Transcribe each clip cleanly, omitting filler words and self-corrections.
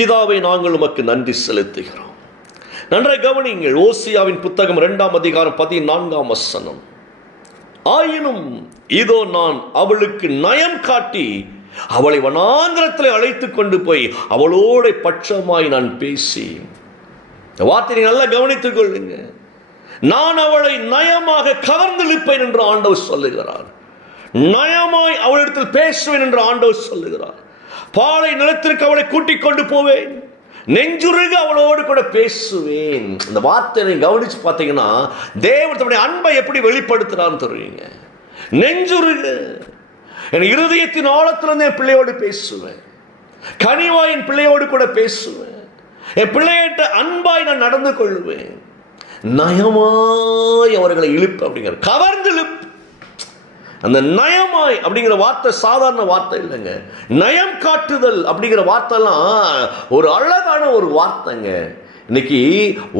பிதாவை நாங்கள் உமக்கு நன்றி செலுத்துகிறோம். நன்றாய் கவனிங்கள். ஓசியாவின் புத்தகம் 2ஆம் அதிகாரம் 14ஆம் வசனம். ஆயினும் இதோ நான் அவளுக்கு நயம் காட்டி அவளை வனாந்திரத்தில் அழைத்து கொண்டு போய் அவளோட பட்சமாய் நான் பேசி. வார்த்தையை நல்லா கவனித்துக் கொள்ளுங்க. நான் அவளை நயமாக கவர்ந்தெழுப்பேன் என்று ஆண்டவர் சொல்லுகிறார். நயமாய் அவளிடத்தில் பேசுவேன் என்று ஆண்டவர் சொல்லுகிறார். பாலை நிலத்திற்கு அவளை கூட்டிக் கொண்டு போவேன், நெஞ்சுருக அவளோடு கூட பேசுவேன். இந்த வார்த்தையை கவனிச்சு பார்த்தீங்கன்னா தேவன் தன்னுடைய அன்பை எப்படி வெளிப்படுத்துறான்னு தெரியுங்க. நெஞ்சுருக என் இருதயத்தின் ஆழத்திலிருந்து என் பிள்ளையோடு பேசுவேன், கனிவாய் என் பிள்ளையோடு கூட பேசுவேன், என் பிள்ளையிட்ட அன்பாய் நான் நடந்து கொள்வேன், நயமாய் அவர்களை இழுப்பு அப்படிங்கிற கவர்ந்து இழுப்பு. அந்த நயமாய் அப்படிங்கிற வார்த்தை சாதாரண வார்த்தை இல்லைங்க. நயம் காட்டுதல் அப்படிங்கிற வார்த்தைலாம் ஒரு அழகான ஒரு வார்த்தைங்க. இன்னைக்கு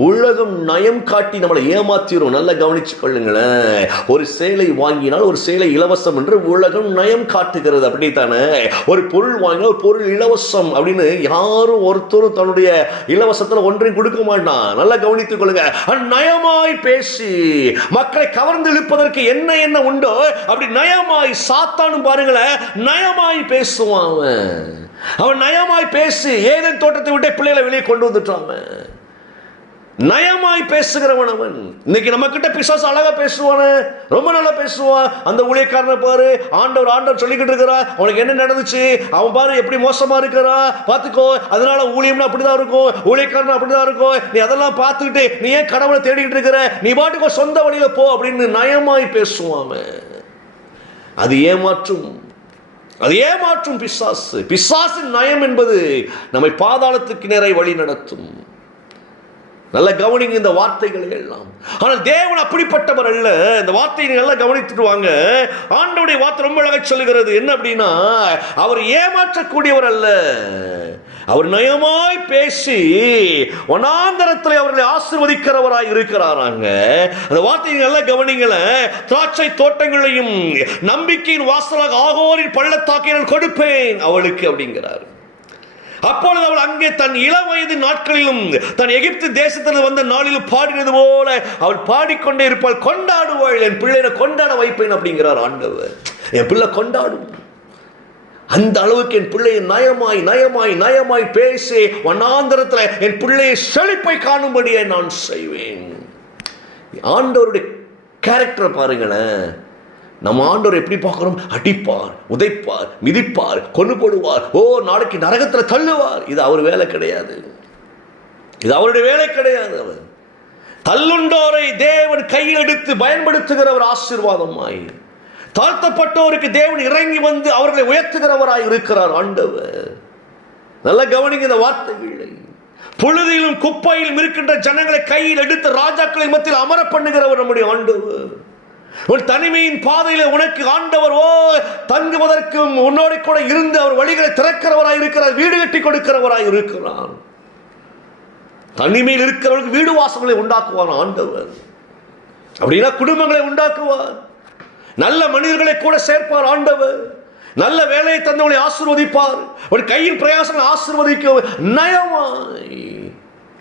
உலகம் நயம் காட்டி நம்மளை ஏமாத்திரும். நல்லா கவனிச்சு கொள்ளுங்களேன். ஒரு சேலை வாங்கினால் ஒரு சேலை இலவசம் என்று உலகம் நயம் காட்டுகிறது, அப்படித்தானே? ஒரு பொருள் வாங்கினால் ஒரு பொருள் இலவசம் அப்படின்னு யாரும் ஒருத்தரும் தன்னுடைய இலவசத்தில் ஒன்றையும் கொடுக்க மாட்டான். நல்லா கவனித்துக் கொள்ளுங்க. நயமாய் பேசி மக்களை கவர்ந்து இழுப்பதற்கு என்ன என்ன உண்டோ அப்படி நயமாய் சாத்தானும் பாருங்களேன் நயமாய் பேசுவான். அவன் நயமாய் பேசி ஏதேன் தோட்டத்தை விட்டு பிள்ளைகளை வெளியே கொண்டு வந்துட்டான். நயமாய் பேசுகிறவன் அவன். இன்னைக்கு நம்ம கிட்ட பிசாசு அழகா பேசுவானு, ரொம்ப நல்லா பேசுவான். அந்த ஊழியக்காரனை பாரு, ஆண்டவர் சொல்லிக்கிட்டு இருக்கிறார், அவனுக்கு என்ன நடந்துச்சு, அவன் பாரு எப்படி மோசமா இருக்கிறா பார்த்துக்கோ, அதனால ஊழியம்னா அப்படிதான் இருக்கும், ஊழியக்காரன் அப்படிதான் இருக்கும், நீ அதெல்லாம் பார்த்துக்கிட்டு நீ ஏன் கடவுளை தேடிக்கிட்டு இருக்கிற, நீ பாட்டுக்கோ சொந்த வழியில போ அப்படின்னு நயமாய் பேசுவான். அது ஏமாற்றும் பிசாசு. பிசாசின் நயம் என்பது நம்மை பாதாளத்துக்கு நேராய் வழி நடத்தும். நல்ல கவனிங்க இந்த வார்த்தைகளை எல்லாம். ஆனால் தேவன் அப்படிப்பட்டவர் அல்ல. இந்த வார்த்தையை நல்லா கவனித்துட்டு வாங்க. ஆண்டவருடைய வார்த்தை ரொம்ப அழகாக சொல்லுகிறது. என்ன அப்படின்னா, அவர் ஏமாற்றக்கூடியவர் அல்ல, அவர் நயமாய் பேசி வனாந்தரத்தில் அவர்களை ஆசீர்வதிக்கிறவராய் இருக்கிறாராங்க. அந்த வார்த்தையை நல்லா கவனிங்களேன். திராட்சை தோட்டங்களையும் நம்பிக்கையின் வாசலாக ஆகோரின் பள்ளத்தாக்கை நான் கொடுப்பேன் அவளுக்கு அப்படிங்கிறார். அப்பொழுது அவள் அங்கே தன் இளம் வயது நாட்களிலும் தன் எகிப்து தேசத்தில் வந்த நாளிலும் பாடினது போல அவள் பாடிக்கொண்டே இருப்பாள், கொண்டாடுவாள், என் பிள்ளையை கொண்டாட வைப்பேன் அப்படிங்கிறார் ஆண்டவர். என் பிள்ளை கொண்டாடும். அந்த அளவுக்கு என் பிள்ளையை நயமாய் நயமாய் நயமாய் பேசி வனாந்தரத்தில் என் பிள்ளையை செழிப்பை காணும்படியே நான் செய்வேன். ஆண்டவருடைய கேரக்டர் பாருங்களேன். நம்ம ஆண்டவர் எப்படி பார்க்கிறோம்? அடிப்பார், உதைப்பார், மிதிப்பார், கொண்டு போடுவார், நாளைக்கு நரகத்தில் தள்ளுவார். இது அவர் வேலை கிடையாது, இது அவருடைய வேலை கிடையாது. அவர் தள்ளுண்டோரை தேவன் கையில் எடுத்து பயன்படுத்துகிறவர் ஆசீர்வாதமாய், தாழ்த்தப்பட்டோருக்கு தேவன் இறங்கி வந்து அவர்களை உயர்த்துகிறவராய் இருக்கிறார் ஆண்டவர். நல்ல கவனிங்க இந்த வார்த்தைகளை. புழுதியிலும் குப்பையிலும் இருக்கின்ற ஜனங்களை கையில் எடுத்து ராஜாக்களின் மத்தியில் அமர பண்ணுகிறவர் நம்முடைய ஆண்டவர். உன் தனிமையின் பாதையில உனக்கு ஆண்டவர் தங்குவதற்கும் உன்னோட கூட இருந்து அவர் வழிகளை திறக்கிறவராய் இருக்கிறார், வீடு கட்டி கொடுக்கிறவராய் இருக்கிறார். தனிமையில் இருக்கிறவர்களுக்கு வீடு வாசல்களை உண்டாக்குவார் ஆண்டவர். அப்படின்னா குடும்பங்களை உண்டாக்குவார், நல்ல மனிதர்களை கூட சேர்ப்பார் ஆண்டவர், நல்ல வேலையை தந்தவங்களை ஆசீர்வதிப்பார், ஒரு கையின் பிரயாசங்களை ஆசீர்வதிக்க நயமாய்.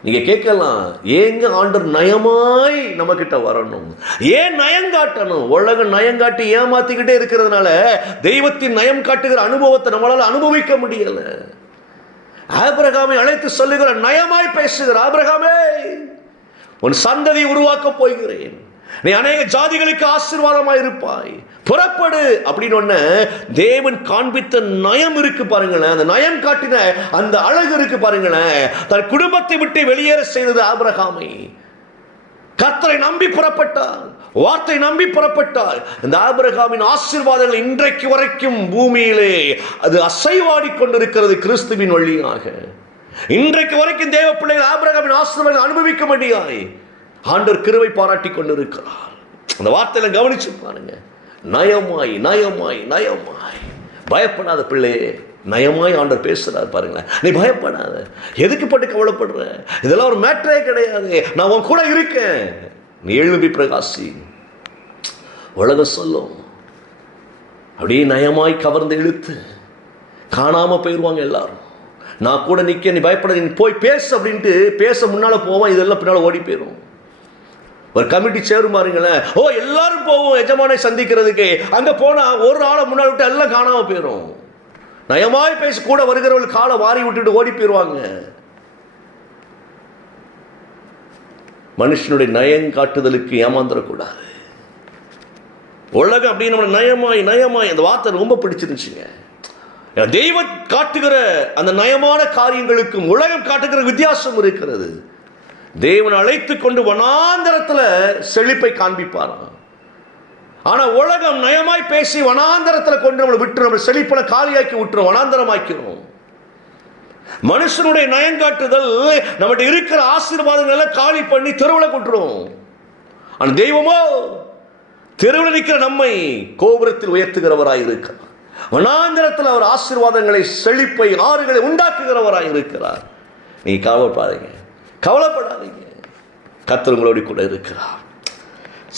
நீங்க கேட்கலாம், ஏங்க ஆண்டவர் நயமாய் நம்ம கிட்ட வரணும், ஏன் நயங்காட்டணும்? உலகம் நயங்காட்டி ஏமாத்திக்கிட்டே இருக்கிறதுனால தெய்வத்தின் நயம் காட்டுகிற அனுபவத்தை நம்மளால அனுபவிக்க முடியல. ஆபிரகாமை அழைத்து சொல்லுகிற நயமாய் பேசுகிற ஆபிரகாமே, உன் சந்ததியை உருவாக்க போகிறேன், நீ அநேக ஜாதிகளுக்கு ஆசீர்வாதமாய் இருப்பாய், புறப்படு அப்படின்னு தேவன் காண்பித்த நயம் இருக்கு பாருங்களேன். அந்த நயம் காட்டின அந்த அழகு இருக்கு பாருங்களேன். தன் குடும்பத்தை விட்டு வெளியேற செய்தது ஆபிரகாமை. கர்த்தரை நம்பி புறப்பட்டார், வார்த்தை நம்பி புறப்பட்டார். இந்த ஆபிரகாமின் ஆசீர்வாதங்கள் இன்றைக்கு வரைக்கும் பூமியிலே அது அசைவாடி கொண்டிருக்கிறது கிறிஸ்துவின் வழியாக. இன்றைக்கு வரைக்கும் தேவ பிள்ளைகள் ஆபிரகாமின் ஆசீர்வாதங்களை அனுபவிக்க முடியாய் ஆண்டவர் கிருபை பாராட்டி கொண்டிருக்கிறார். அந்த வார்த்தையில கவனிச்சு பாருங்க. நயமாய் நயமாய் நயமாய். பயப்படாத பிள்ளையே, நயமாய் ஆண்டவர் பேசுறார் பாருங்களேன். நீ பயப்படாத, எதுக்கு பட்டு கவலைப்படுற? இதெல்லாம் ஒரு மேட்டரே கிடையாது, நான் உன் கூட இருக்கேன், நீ எழும்பி பிரகாசி. உலகம் சொல்லும், அப்படியே நயமாய் கவர்ந்து இழுத்து காணாம போயிடுவாங்க எல்லாரும். நான் கூட நிற்க, நீ பயப்பட, நீ போய் பேசு அப்படின்ட்டு பேச முன்னால் போவான், இதெல்லாம் பின்னால் ஓடி போயிடும். ஒரு கமிட்டி சேரும் பாருங்களேன், எல்லாரும் போவோம் எஜமானை சந்திக்கிறதுக்கு. அங்கே போனால் ஒரு ஆளை முன்னால் விட்டு எல்லாம் காணாமல் போயிடும். நயமாய் பேசி கூட வருகிறவர்கள் காலை வாரி விட்டுட்டு ஓடி போயிடுவாங்க. மனுஷனுடைய நயம் காட்டுதலுக்கு ஏமாந்துடக்கூடாது. உலகம் அப்படின்னு நம்ம நயமாய் நயமாய், அந்த வார்த்தை ரொம்ப பிடிச்சிருந்துச்சுங்க. தெய்வம் காட்டுகிற அந்த நயமான காரியங்களுக்கும் உலகம் காட்டுகிற வித்தியாசம் இருக்கிறது. தேவன் அழைத்து கொண்டு வனாந்தரத்தில் செழிப்பை காண்பிப்பாராம். ஆனா உலகம் நயமாய் பேசி வனாந்தரத்தில் கொண்டு நம்மளை விட்டு நம்ம செழிப்பனை காலியாக்கி விட்டுரும், வனாந்தரமாக்கிறோம். மனுஷனுடைய நயங்காட்டுதல் நம்மகிட்ட இருக்கிற ஆசீர்வாதங்களை காலி பண்ணி தெருவில் கொட்டுரும். ஆனா தெய்வமோ தெருவில் நிற்கிற நம்மை கோபுரத்தில் உயர்த்துகிறவராய் இருக்கிறார். வனாந்தரத்தில் அவர் ஆசீர்வாதங்களை, செழிப்பை, ஆறுகளை உண்டாக்குகிறவராய் இருக்கிறார். நீ கவலைப்படாதீங்க, கர்த்தர் உங்களோடு கூட இருக்கிறார்.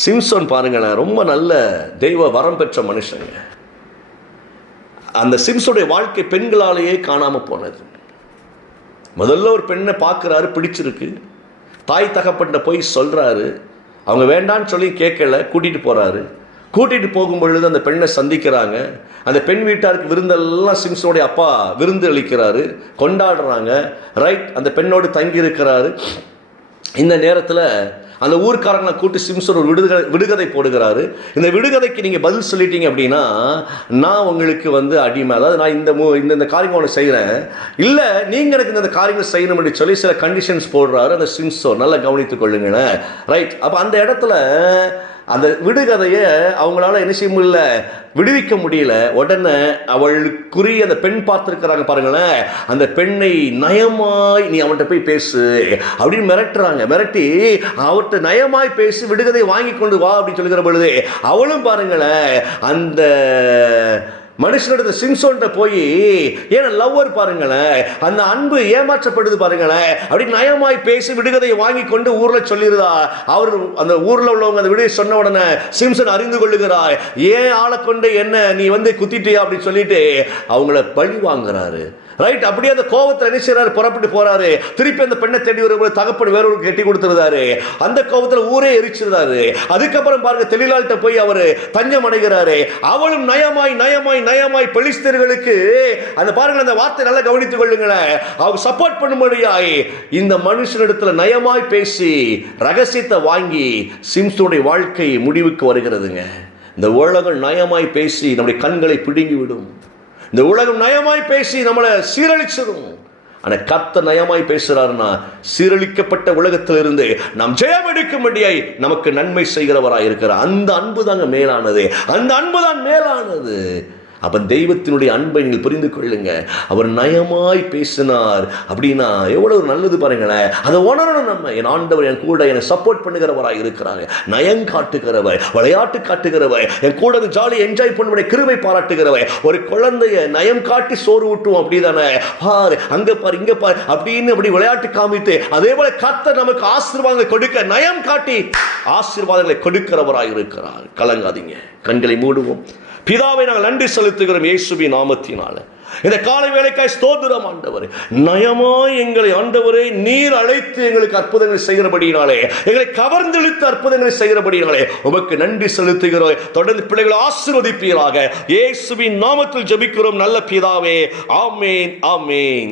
சிம்சோன் பாருங்களேன், ரொம்ப நல்ல தெய்வ வரம் பெற்ற மனுஷங்க. அந்த சிம்சோனுடைய வாழ்க்கை பெண்களாலேயே காணாமல் போனது. முதல்ல ஒரு பெண்ணை பார்க்குறாரு, பிடிச்சிருக்கு, தாய் தகப்பட்ட போய் சொல்கிறாரு. அவங்க வேண்டான்னு சொல்லி கேட்கல, கூட்டிகிட்டு போகிறாரு. கூட்டிகிட்டு போகும் பொழுது அந்த பெண்ணை சந்திக்கிறாங்க. அந்த பெண் வீட்டாருக்கு விருந்தெல்லாம் சிம்சோனுடைய அப்பா விருந்து அளிக்கிறாரு, கொண்டாடுறாங்க. ரைட், அந்த பெண்ணோடு தங்கி இருக்கிறாரு. இந்த நேரத்தில் அந்த ஊர்க்காரங்களை கூட்டி சிம்சோன் ஒரு விடுகதை போடுகிறாரு. இந்த விடுகதைக்கு நீங்கள் பதில் சொல்லிட்டீங்க அப்படின்னா நான் உங்களுக்கு அடிமை, அதாவது நான் இந்த காரியங்கள் ஒன்று செய்கிறேன், இல்லை நீங்கள் எனக்கு இந்த காரியங்கள் செய்யணும் அப்படின்னு சொல்லி சில கண்டிஷன்ஸ் போடுறாரு அந்த சிம்சோன். நல்லா கவனித்துக் கொள்ளுங்களேன். ரைட், அப்போ அந்த இடத்துல அந்த விடுகதையை அவங்களால என்ன செய்ய முடியல, விடுவிக்க முடியல. உடனே அவளுக்குரிய அந்த பெண் பார்த்துருக்கிறாங்க பாருங்களேன், அந்த பெண்ணை நயமாய் நீ அவன்கிட்ட போய் பேசு அப்படின்னு மிரட்டுறாங்க. மிரட்டி அவர்கிட்ட நயமாய் பேசி விடுகதை வாங்கி கொண்டு வா அப்படின்னு சொல்லுகிற பொழுது அவளும் பாருங்களேன் அந்த மனுஷனோட சிம்சோன்கிட்ட போய், ஏன்னா லவ்வர் பாருங்களேன், அந்த அன்பு ஏமாற்றப்படுது பாருங்களேன், அப்படி நயமாய் பேசி விடுகதையை வாங்கி கொண்டு ஊரில் சொல்லிடுதா. அவர் அந்த ஊரில் உள்ளவங்க அந்த விடுகதை சொன்ன உடனே சிம்சன் அறிந்து கொள்ளுகிறார், ஏன் ஆளை கொண்டு என்ன நீ குத்திட்டியா அப்படின்னு சொல்லிட்டு அவங்கள பழி வாங்குறாரு. ரைட், அப்படியே அந்த கோபத்தில் என்ன செய்யறாரு, புறப்பட்டு போறாரு. திருப்பி அந்த பெண்ணை தேடி வரும்போது தகப்பன் வேற ஒரு கட்டி கொடுத்துருந்தாரு. அந்த கோபத்தில் ஊரே எரிச்சிருந்தாரு. அதுக்கப்புறம் பாருங்க தெளிலாள்கிட்ட போய் அவர் தஞ்சம் அடைகிறாரு. அவளும் நயமாய் நயமாய் நயமாய் பெலிஸ்தர்களுக்கு அந்த பாருங்க அந்த வார்த்தை நல்லா கவனித்துக் கொள்ளுங்களேன், அவங்க சப்போர்ட் பண்ணும்படியாய் இந்த மனுஷனிடத்துல நயமாய் பேசி ரகசியத்தை வாங்கி சிம்சோனுடைய வாழ்க்கை முடிவுக்கு வருகிறதுங்க. இந்த உலகம் நயமாய் பேசி நம்முடைய கண்களை பிடுங்கி விடும். இந்த உலகம் நயமாய் பேசி நம்மளை சீரழிச்சிடும். ஆனால் கர்த்தர் நயமாய் பேசுறாருன்னா சீரழிக்கப்பட்ட உலகத்திலிருந்து நாம் ஜெயம் எடுக்கும்படியாய் நமக்கு நன்மை செய்கிறவராய் இருக்கிறார். அந்த அன்பு தாங்க மேலானது, அந்த அன்பு தான் மேலானது. அப்ப தெய்வத்தினுடைய அன்பை நீங்கள் புரிந்து கொள்ளுங்க. அவர் நயமாய் பேசினார் அப்படின்னா எவ்வளவு நல்லது பாருங்களேன். அதை உணரணும் நம்ம. என் ஆண்டவர் என் கூட என்னை சப்போர்ட் பண்ணுகிறவராய் இருக்கிறாங்க, நயம் காட்டுகிறவர், விளையாட்டு காட்டுகிறவர், என் கூட ஜாலி என்ஜாய் பண்ணுவதை கிருபை பாராட்டுகிறவர். ஒரு குழந்தைய நயம் காட்டி சோறு ஊட்டுவோம் அப்படிதானே, பாரு அங்க பாரு இங்க பாரு அப்படின்னு அப்படி விளையாட்டு காமித்து, அதே போல கர்த்தர் நமக்கு ஆசீர்வாதங்களை கொடுக்க நயம் காட்டி ஆசீர்வாதங்களை கொடுக்கிறவராய் இருக்கிறார். கலங்காதீங்க, கண்களை மூடுவோம். பிதாவை நாங்கள் நன்றி செலுத்துகிறோம் இயேசுவின் நாமத்தினால. இந்த காலை வேளைக்காய் ஸ்தோத்திரம் ஆண்டவரே. நயமாய் எங்களை ஆண்டவரே நீர் அழைத்து எங்களுக்கு அற்புதங்களை செய்கிறபடியினாலே, எங்களை கவர்ந்தெழுத்து அற்புதங்களை செய்கிறபடியினாலே உமக்கு நன்றி செலுத்துகிறோம். தொடர்ந்து பிள்ளைகளை ஆசீர்வதிப்பீராக. இயேசுவின் நாமத்தில் ஜெபிக்கிறோம் நல்ல பிதாவே. ஆமென், ஆமென்.